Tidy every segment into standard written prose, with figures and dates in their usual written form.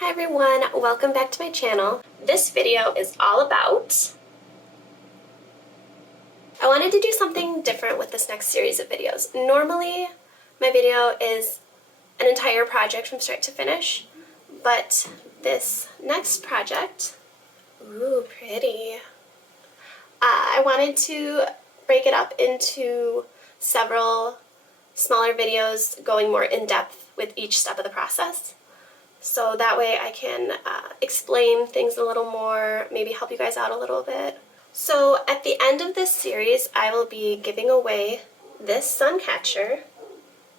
Hi everyone, welcome back to my channel. This video is all about... I wanted to do something different with this next series of videos. Normally, my video is an entire project from start to finish, but this next project, ooh, pretty. I wanted to break it up into several smaller videos going more in depth with each step of the process. So that way I can explain things a little more, maybe help you guys out a little bit. So at the end of this series, I will be giving away this Suncatcher.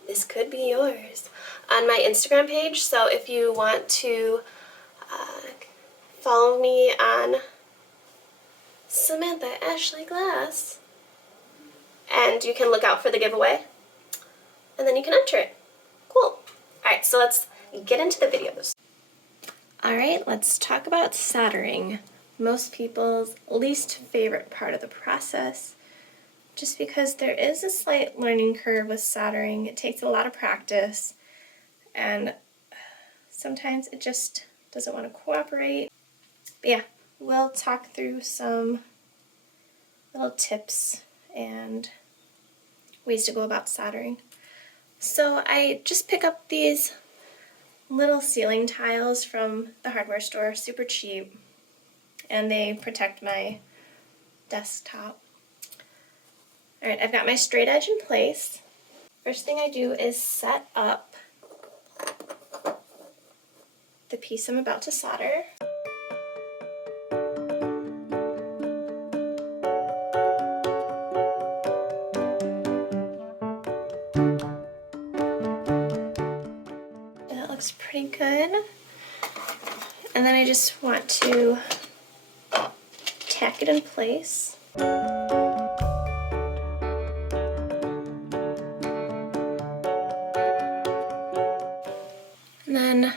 This could be yours on my Instagram page. So if you want to follow me on Samantha Ashley Glass, and you can look out for the giveaway, and then you can enter it. Cool. Alright, so let's get into the videos. Alright, let's talk about soldering. Most people's least favorite part of the process, just because there is a slight learning curve with soldering. It takes a lot of practice, and sometimes it just doesn't want to cooperate. But yeah, we'll talk through some little tips and ways to go about soldering. So I just pick up these little ceiling tiles from the hardware store, super cheap, and they protect my desktop. Alright, I've got my straight edge in place. First thing I do is set up the piece I'm about to solder. That looks pretty good. And then I just want to tack it in place. And then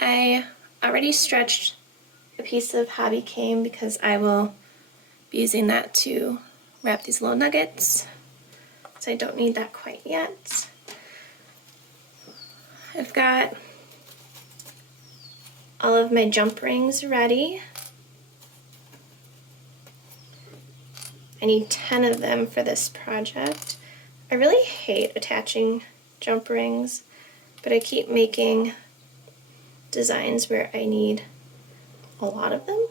I already stretched a piece of hobby came because I will be using that to wrap these little nuggets. So I don't need that quite yet. I've got all of my jump rings ready. I need 10 of them for this project. I really hate attaching jump rings, but I keep making designs where I need a lot of them.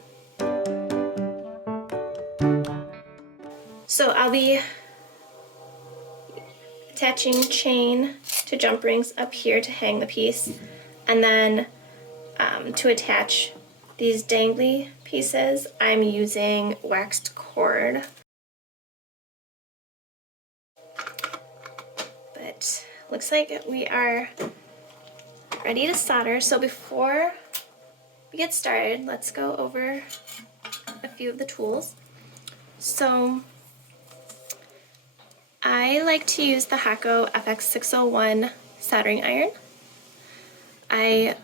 So I'll be attaching chain to jump rings up here to hang the piece, and then to attach these dangly pieces, I'm using waxed cord. But looks like we are ready to solder. So before we get started, let's go over a few of the tools. So I like to use the Haco FX601 soldering iron. I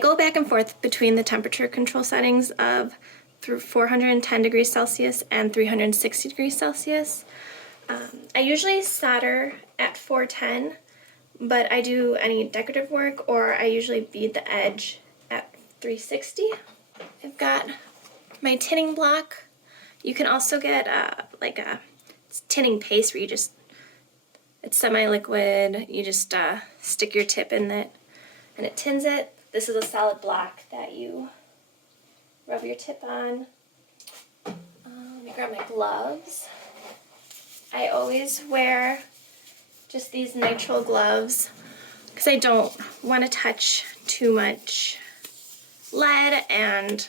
go back and forth between the temperature control settings of 410 degrees Celsius and 360 degrees Celsius. I usually solder at 410, but I do any decorative work, or I usually bead the edge at 360. I've got my tinning block. You can also get like a tinning paste where you just, it's semi-liquid, you just stick your tip in it and it tins it. This is a solid block that you rub your tip on. Let me grab my gloves. I always wear just these nitrile gloves because I don't want to touch too much lead and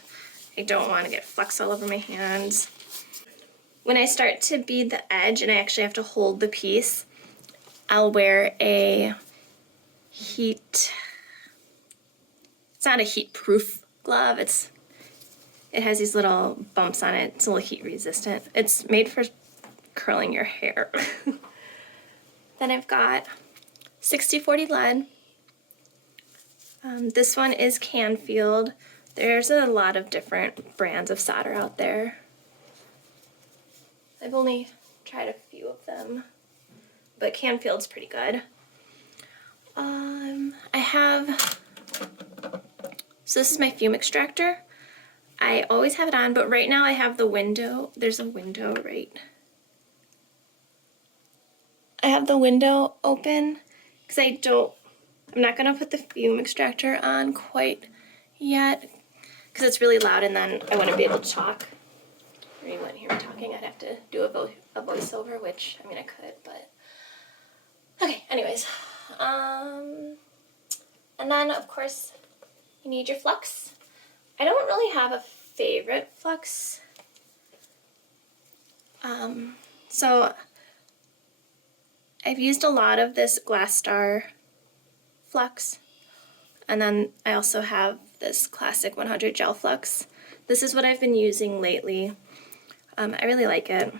I don't want to get flux all over my hands. When I start to bead the edge and I actually have to hold the piece, I'll wear a it's not a heat-proof glove, it has these little bumps on it, it's a little heat resistant. It's made for curling your hair. Then I've got 60-40 lead. This one is Canfield. There's a lot of different brands of solder out there. I've only tried a few of them, but Canfield's pretty good. I have So this is my fume extractor. I always have it on, but right now I have the window. There's a window right. I have the window open because I'm not gonna put the fume extractor on quite yet because it's really loud and then I wouldn't be able to talk. Or you wouldn't hear me talking. I'd have to do a voiceover, which, I mean, I could, but... Okay, anyways. And then, of course, you need your flux. I don't really have a favorite flux. So I've used a lot of this Glass Star flux, and then I also have this classic 100 gel flux. This is what I've been using lately. I really like it.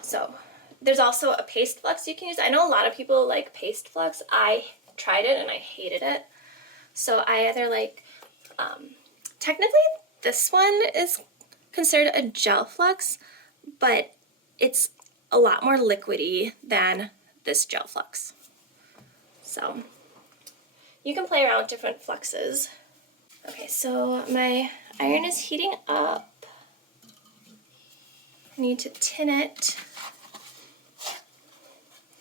So there's also a paste flux you can use. I know a lot of people like paste flux. I tried it and I hated it. So I either like, technically this one is considered a gel flux, but it's a lot more liquidy than this gel flux. So you can play around with different fluxes. Okay, so my iron is heating up. I need to tin it.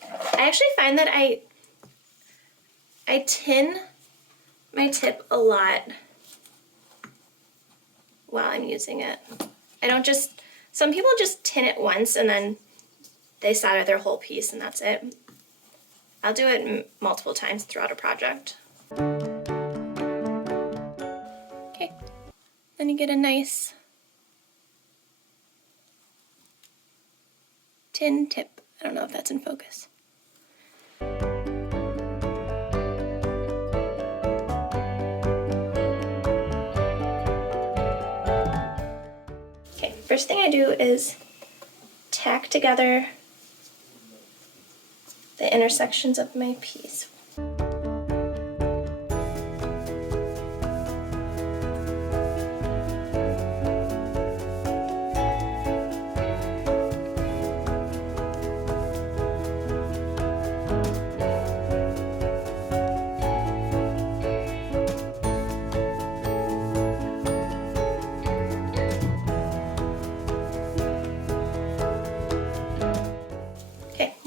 I actually find that I tin my tip a lot while I'm using it. I don't just, some people just tin it once and then they solder their whole piece and that's it. I'll do it multiple times throughout a project. Okay, then you get a nice tin tip. I don't know if that's in focus. Okay, first thing I do is tack together the intersections of my piece.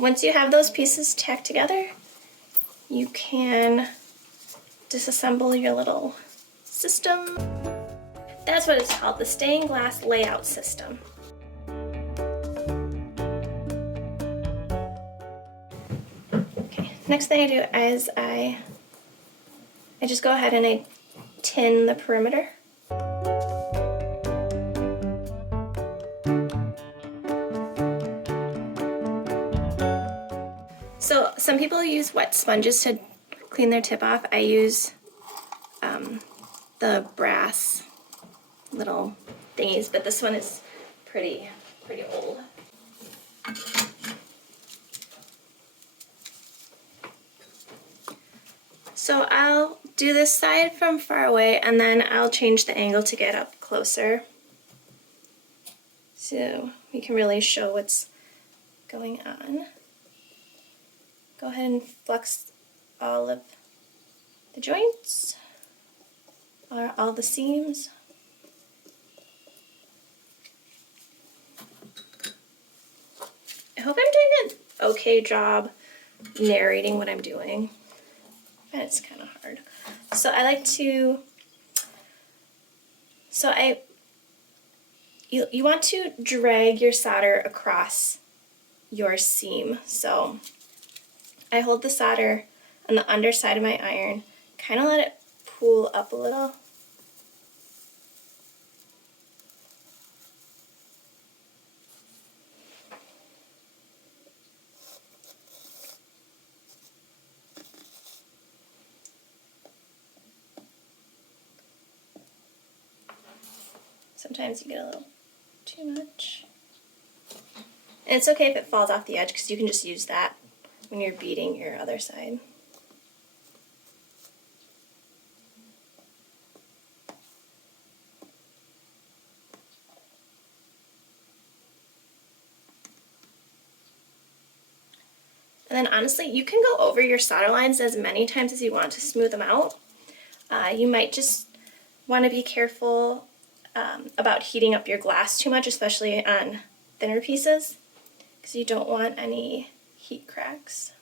Once you have those pieces tacked together, you can disassemble your little system. That's what it's called, the stained glass layout system. Okay, next thing I do is I just go ahead and I tin the perimeter. So some people use wet sponges to clean their tip off. I use the brass little thingies, but this one is pretty old. So I'll do this side from far away and then I'll change the angle to get up closer so we can really show what's going on. Go ahead and flux all of the joints, or all the seams. I hope I'm doing an okay job narrating what I'm doing. And it's kind of hard. So I like to, you want to drag your solder across your seam. So I hold the solder on the underside of my iron, kind of let it pull up a little. Sometimes you get a little too much. And it's okay if it falls off the edge because you can just use that when you're beading your other side. And then honestly, you can go over your solder lines as many times as you want to smooth them out. You might just want to be careful about heating up your glass too much, especially on thinner pieces, because you don't want any heat cracks.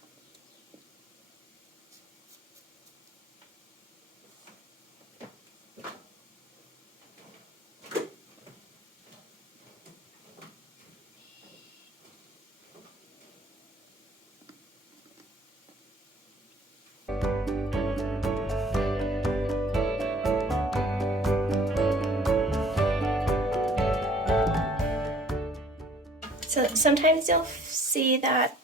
So sometimes you'll see that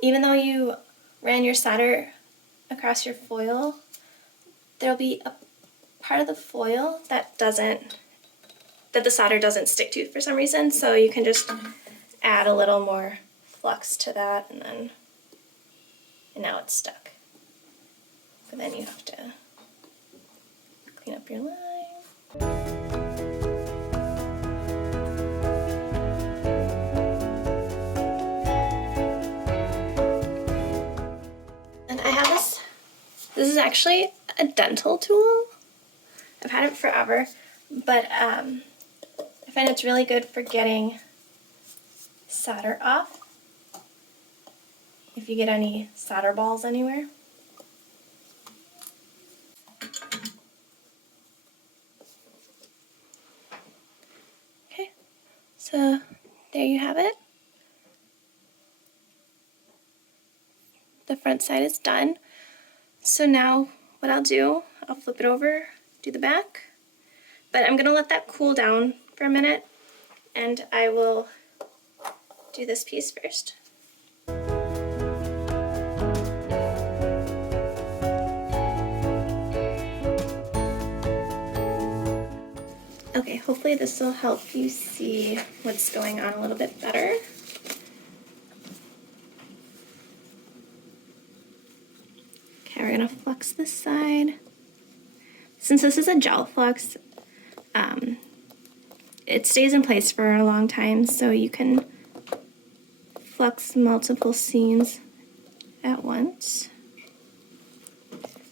even though you ran your solder across your foil, there'll be a part of the foil that the solder doesn't stick to for some reason, so you can just add a little more flux to that, and now it's stuck. But then you have to clean up your line. And I have this is actually a dental tool. I've had it forever, but I find it's really good for getting solder off if you get any solder balls anywhere. Okay, so there you have it. The front side is done. So now what I'll do, I'll flip it over, do the back, but I'm gonna let that cool down for a minute, and I will do this piece first. Okay, hopefully this will help you see what's going on a little bit better. Okay, we're gonna flux this side. Since this is a gel flux, it stays in place for a long time, so you can flux multiple seams at once.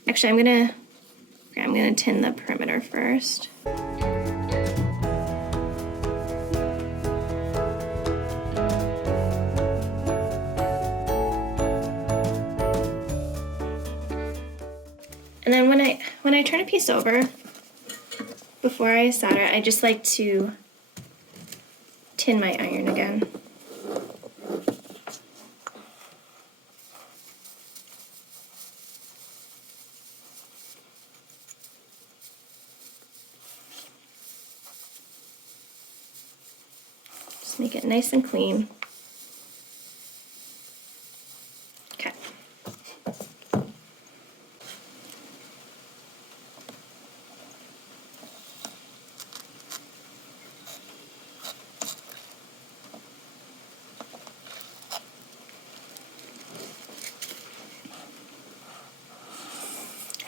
Actually, I'm gonna tin the perimeter first. And then when I turn a piece over, before I solder, I just like to tin my iron again. Just make it nice and clean. Okay.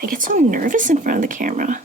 I get so nervous in front of the camera.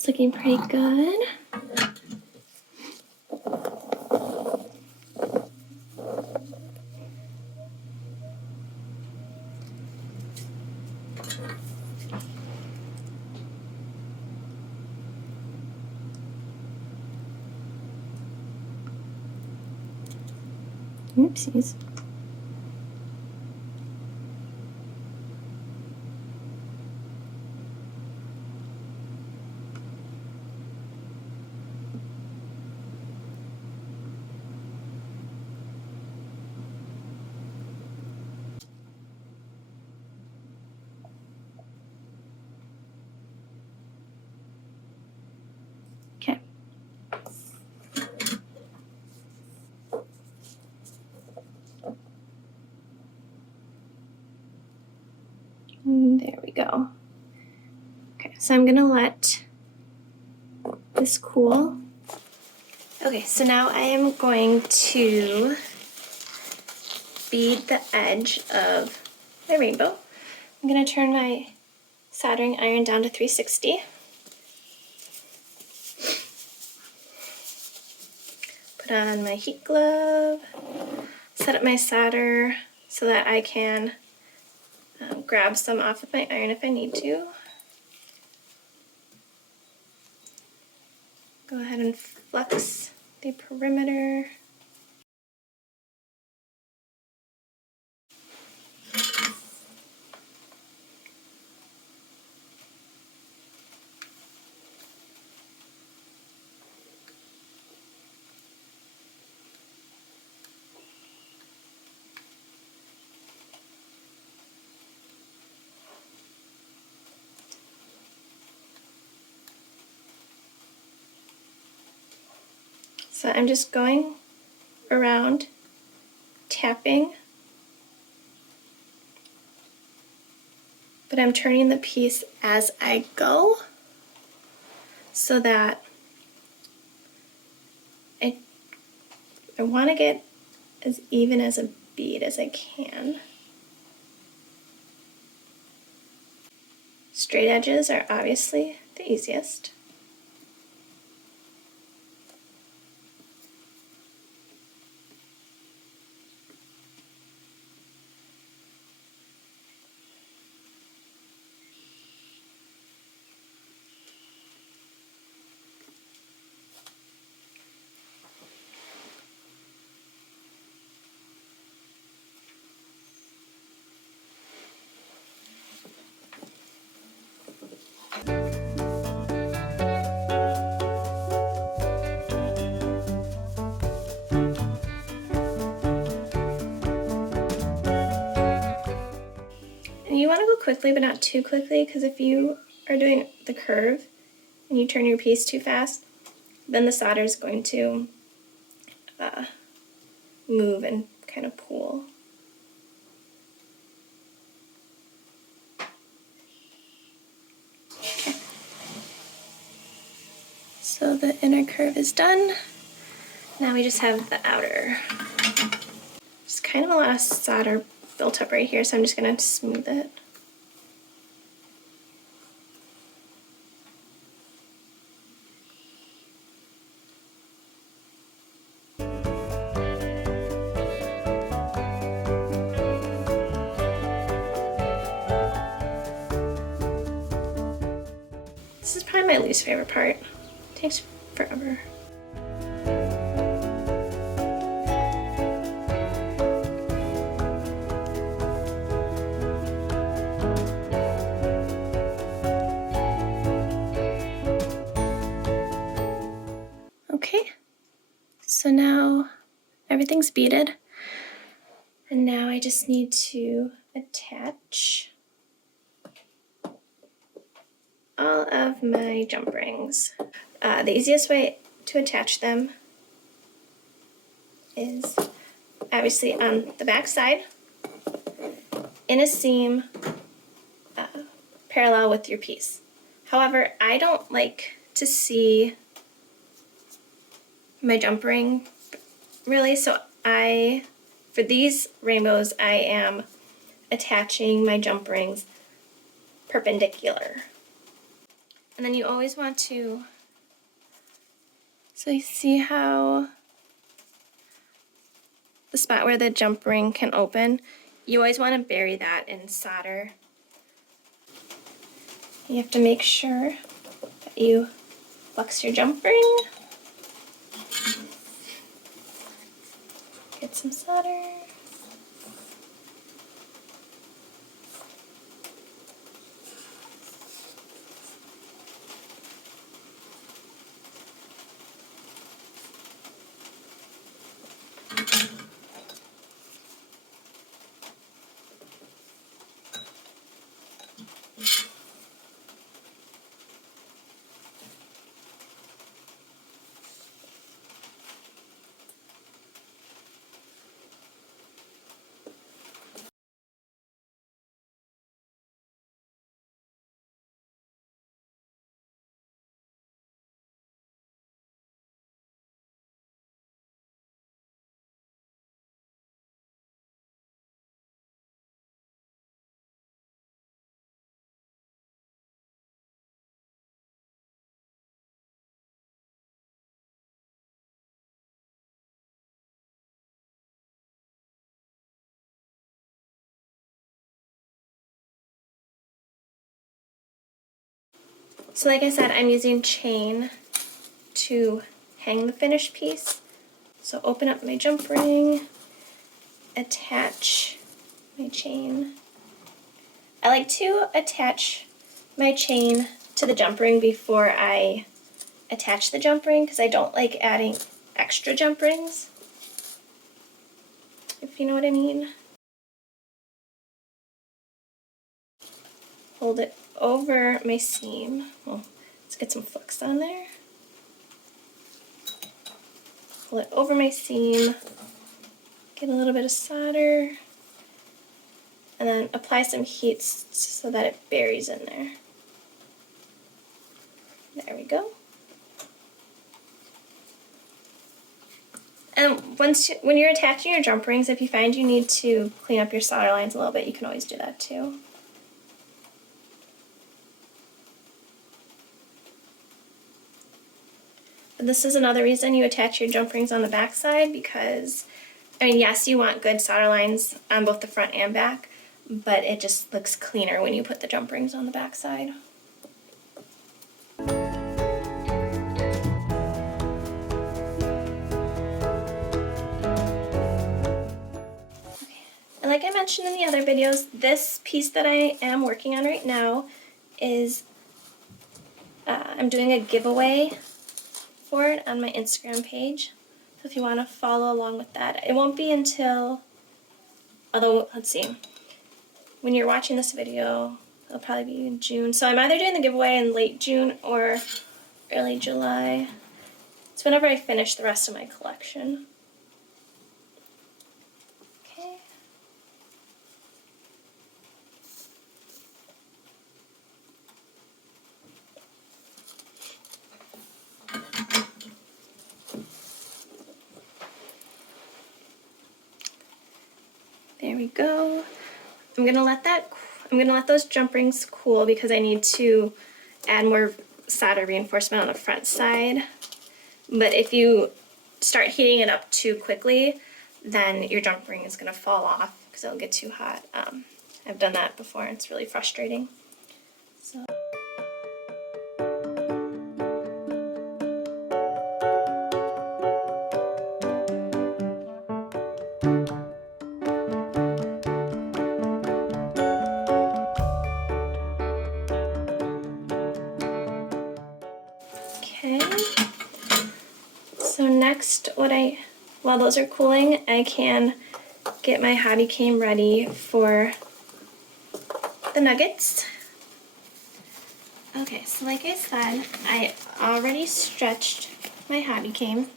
It's looking pretty good. Oopsies. Okay. There we go. Okay, so I'm gonna let this cool. Okay, so now I am going to bead the edge of my rainbow. I'm gonna turn my soldering iron down to 360. Put on my heat glove, set up my solder so that I can grab some off of my iron if I need to. Go ahead and flux the perimeter. So I'm just going around tapping, but I'm turning the piece as I go so that I want to get as even as a bead as I can. Straight edges are obviously the easiest. And you want to go quickly, but not too quickly, because if you are doing the curve and you turn your piece too fast, then the solder is going to move and kind of pool. Okay. So the inner curve is done. Now we just have the outer. There's kind of a lot of solder built up right here, so I'm just going to smooth it. This is probably my least favorite part. It takes forever. Okay, so now everything's beaded, and now I just need to attach all of my jump rings. The easiest way to attach them is obviously on the back side in a seam parallel with your piece. However, I don't like to see my jump ring really, so for these rainbows, I am attaching my jump rings perpendicular. And then you always want to, so you see how the spot where the jump ring can open, you always want to bury that in solder. You have to make sure that you flux your jump ring. Get some solder. So like I said, I'm using chain to hang the finished piece. So open up my jump ring, attach my chain. I like to attach my chain to the jump ring before I attach the jump ring because I don't like adding extra jump rings, if you know what I mean. Hold it over my seam. Well, let's get some flux on there. Hold it over my seam, get a little bit of solder, and then apply some heat so that it buries in there. There we go. And when you're attaching your jump rings, if you find you need to clean up your solder lines a little bit, you can always do that too. But this is another reason you attach your jump rings on the back side because, I mean, yes, you want good solder lines on both the front and back, but it just looks cleaner when you put the jump rings on the back side. And like I mentioned in the other videos, this piece that I am working on right now is, I'm doing a giveaway for it on my Instagram page. So if you want to follow along with that, it won't be until, although, let's see, when you're watching this video, it'll probably be in June. So I'm either doing the giveaway in late June or early July. It's whenever I finish the rest of my collection. Okay. There we go. I'm gonna let those jump rings cool because I need to add more solder reinforcement on the front side. But if you start heating it up too quickly, then your jump ring is gonna fall off because it'll get too hot. I've done that before and it's really frustrating. So. Okay, so next while those are cooling, I can get my hobby came ready for the nuggets. Okay, so like I said, I already stretched my hobby came.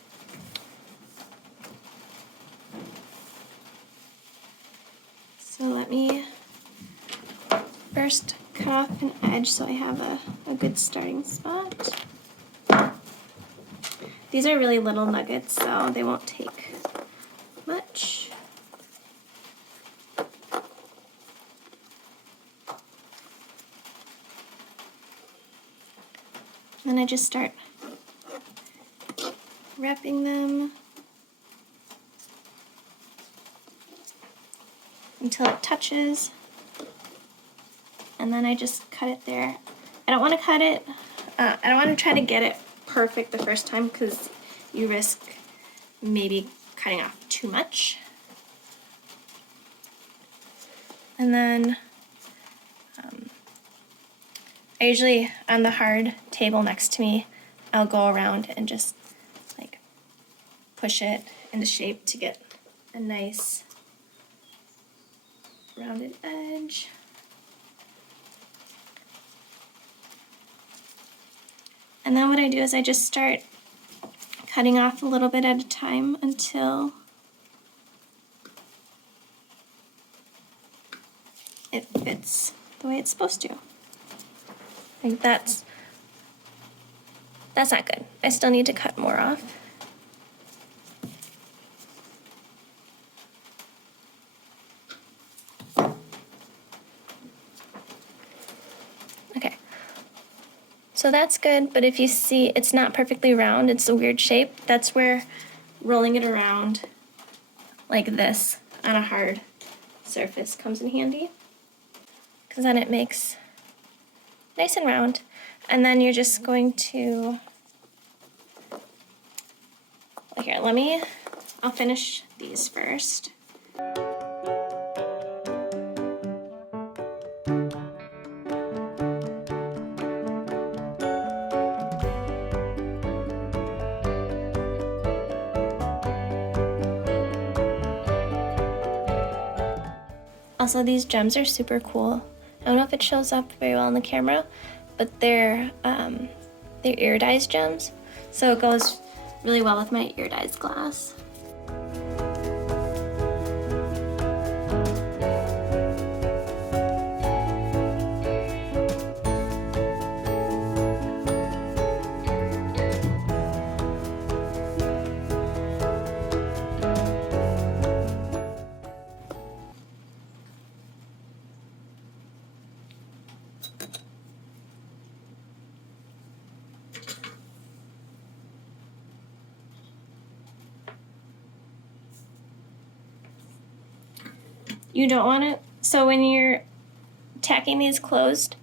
So let me first cut off an edge so I have a good starting spot. These are really little nuggets, so they won't take much. Then I just start wrapping them until it touches, and then I just cut it there. I don't want to cut it, I don't want to try to get it perfect the first time because you risk maybe cutting off too much. And then I usually, on the hard table next to me, I'll go around and just like push it into shape to get a nice rounded edge. And then what I do is I just start cutting off a little bit at a time until it fits the way it's supposed to. Like that's not good. I still need to cut more off. Okay. So that's good, but if you see it's not perfectly round, it's a weird shape, that's where rolling it around like this on a hard surface comes in handy, because then it makes nice and round. And then you're just going to, well, here, I'll finish these first. Also, these gems are super cool. I don't know if it shows up very well on the camera, but they're iridized gems, so it goes really well with my iridized glass. You don't want to, so when you're tacking these closed,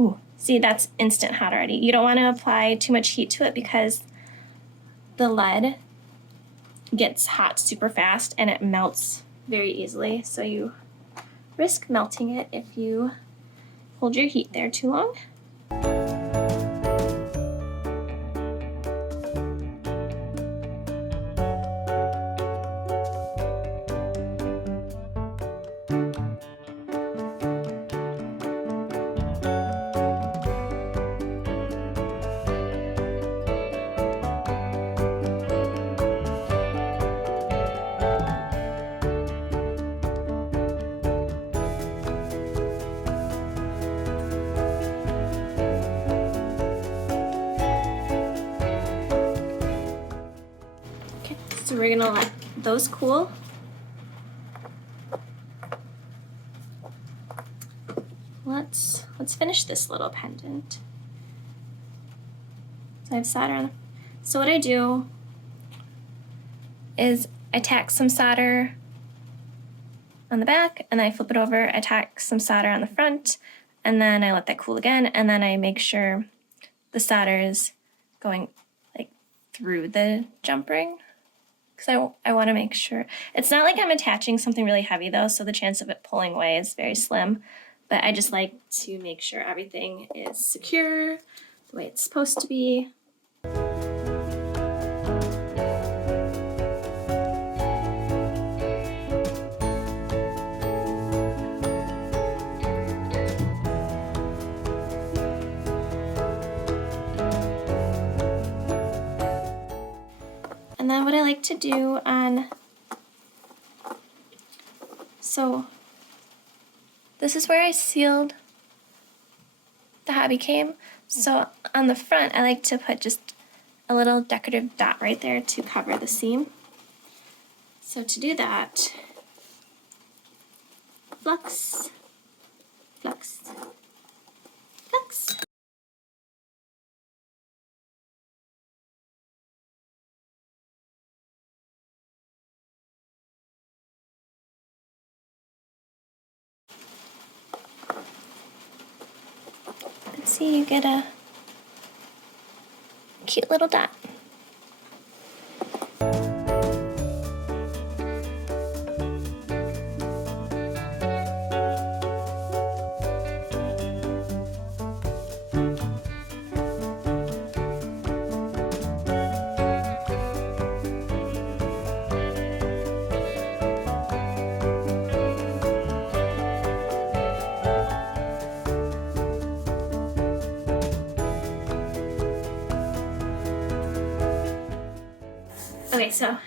ooh, see that's instant hot already. You don't want to apply too much heat to it because the lead gets hot super fast and it melts very easily. So you risk melting it if you hold your heat there too long. So we're gonna let those cool. Let's finish this little pendant. So I have solder on. So what I do is I tack some solder on the back, and then I flip it over, I tack some solder on the front, and then I let that cool again, and then I make sure the solder is going like through the jump ring, because I want to make sure. It's not like I'm attaching something really heavy though, so the chance of it pulling away is very slim, but I just like to make sure everything is secure the way it's supposed to be. And then what I like to do on, so this is where I sealed the hobby came. So on the front, I like to put just a little decorative dot right there to cover the seam. So to do that, flux, flux, flux. see, you get a cute little dot. Okay, so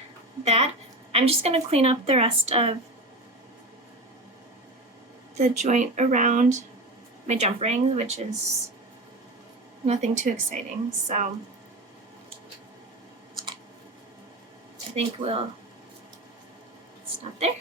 I'm just gonna clean up the rest of the joint around my jump ring, which is nothing too exciting, so I think we'll stop there.